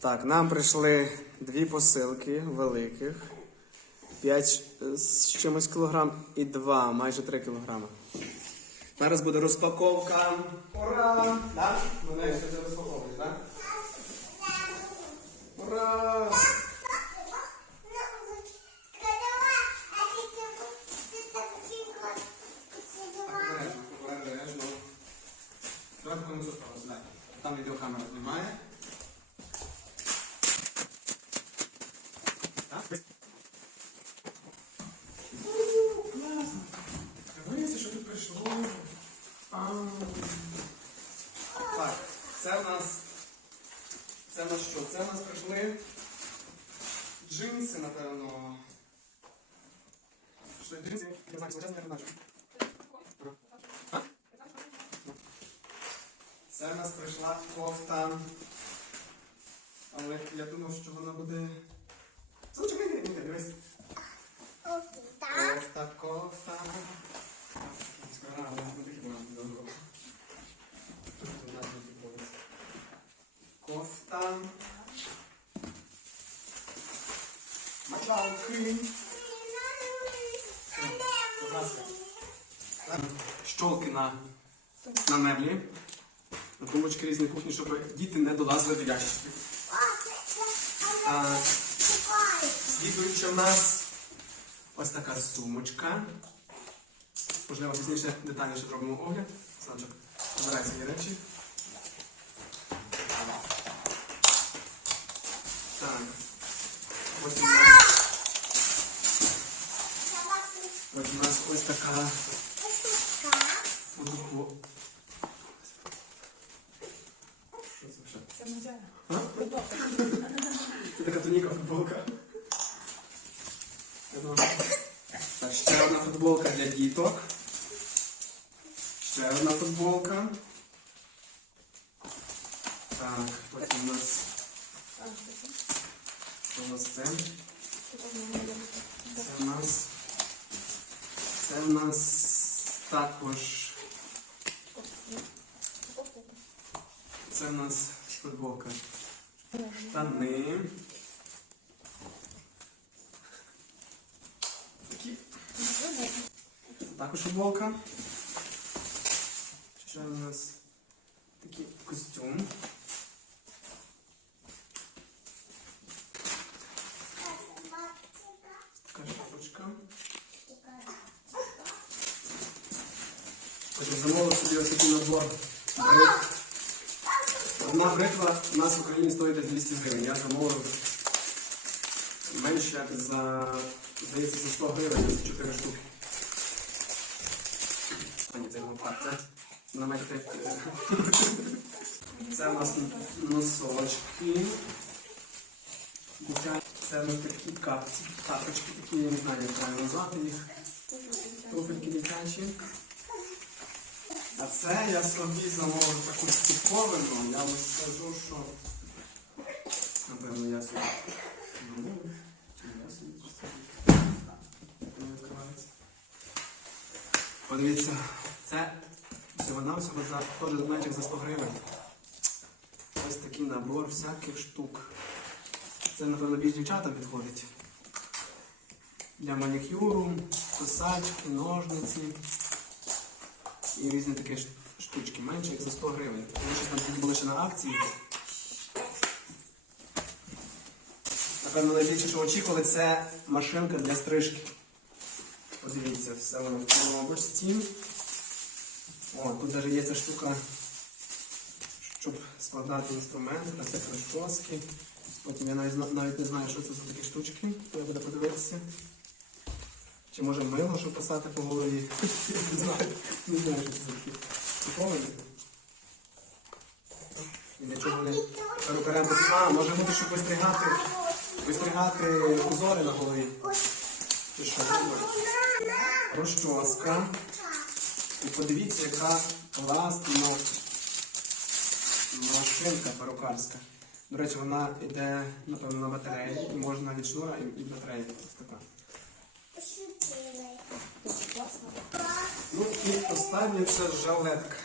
Так, нам прийшли дві посилки великих. 5 з чимось кілограм і 2, майже 3 кілограми. Зараз буде розпаковка. Ура! Так? Мене ще розпаковуєш, так? Ура! Там відеокамера знімає. Так? Класно. Дивися, що тут прийшло. Ау. Так, це в нас. Це в нас що? Це в нас прийшли джинси, напевно. Що джинси? Не знаю, величезний, не. А? Це в нас прийшла кофта. Але я думав, що вона буде. Не, не, не, дивись. Кофта, кофта. Скоро вона буде хіба довго. Тут у нас буде повністю. Будь ласка. Щолки на, на меблі. На тумбочки різні кухні, щоб діти не долазили до ящиків. А, Слідуюча в нас ось така сумочка. Можливо, пізніше детальніше зробимо огляд. Санчик, забирай свої речі. Так. Потім у нас, потім у нас ось така це така тоніка футболка. Так, ще одна футболка для діток. Ще одна футболка. Так, потім у нас. Що у нас це? Це у нас. Це у нас також. Це нас футболка. Штани. Такі. Також футболка. Ще у нас такий костюм. Така шапочка. Замовив собі ось такий набор. Одна бритва у нас в Україні стоїть десь 200 гривень. Я замовив менше за, здається, за 100 гривень, десь 4 штуки. Ні, це це намети. Це у нас носочки. Це у нас такі капці, капочки такі, я не знаю, як правильно назвати їх. Туфельки дитячі. А це я собі замовив таку штуковину. Я вам скажу, що напевно я собі замовив. Я відкривається. Подивіться, це всього на всього за теж менше за 100 гривень. Ось такий набор всяких штук. Це, напевно, більш дівчатам підходить. Для манікюру, писачки, ножниці і різні такі штучки, менше як за 100 гривень. Тому що там тоді були ще на акції. Напевно, найбільше, що очікували, це машинка для стрижки. Подивіться, все воно в цьому бочці. О, тут навіть є ця штука, щоб складати інструмент, це розчоски. Потім я навіть, навіть не знаю, що це за такі штучки. Треба буде подивитися. Чи може мило, щоб писати по голові? Не знаю. Не знаю, що це за такі. Прикольно. І для чого вони перукарем? А, може бути, щоб вистригати, вистригати узори на голові. Чи що? Розчоска. І подивіться, яка класна машинка перукарська. До речі, вона йде, напевно, на батареї. Можна від шнура і батареї. Ось така. І останнє це жалетка.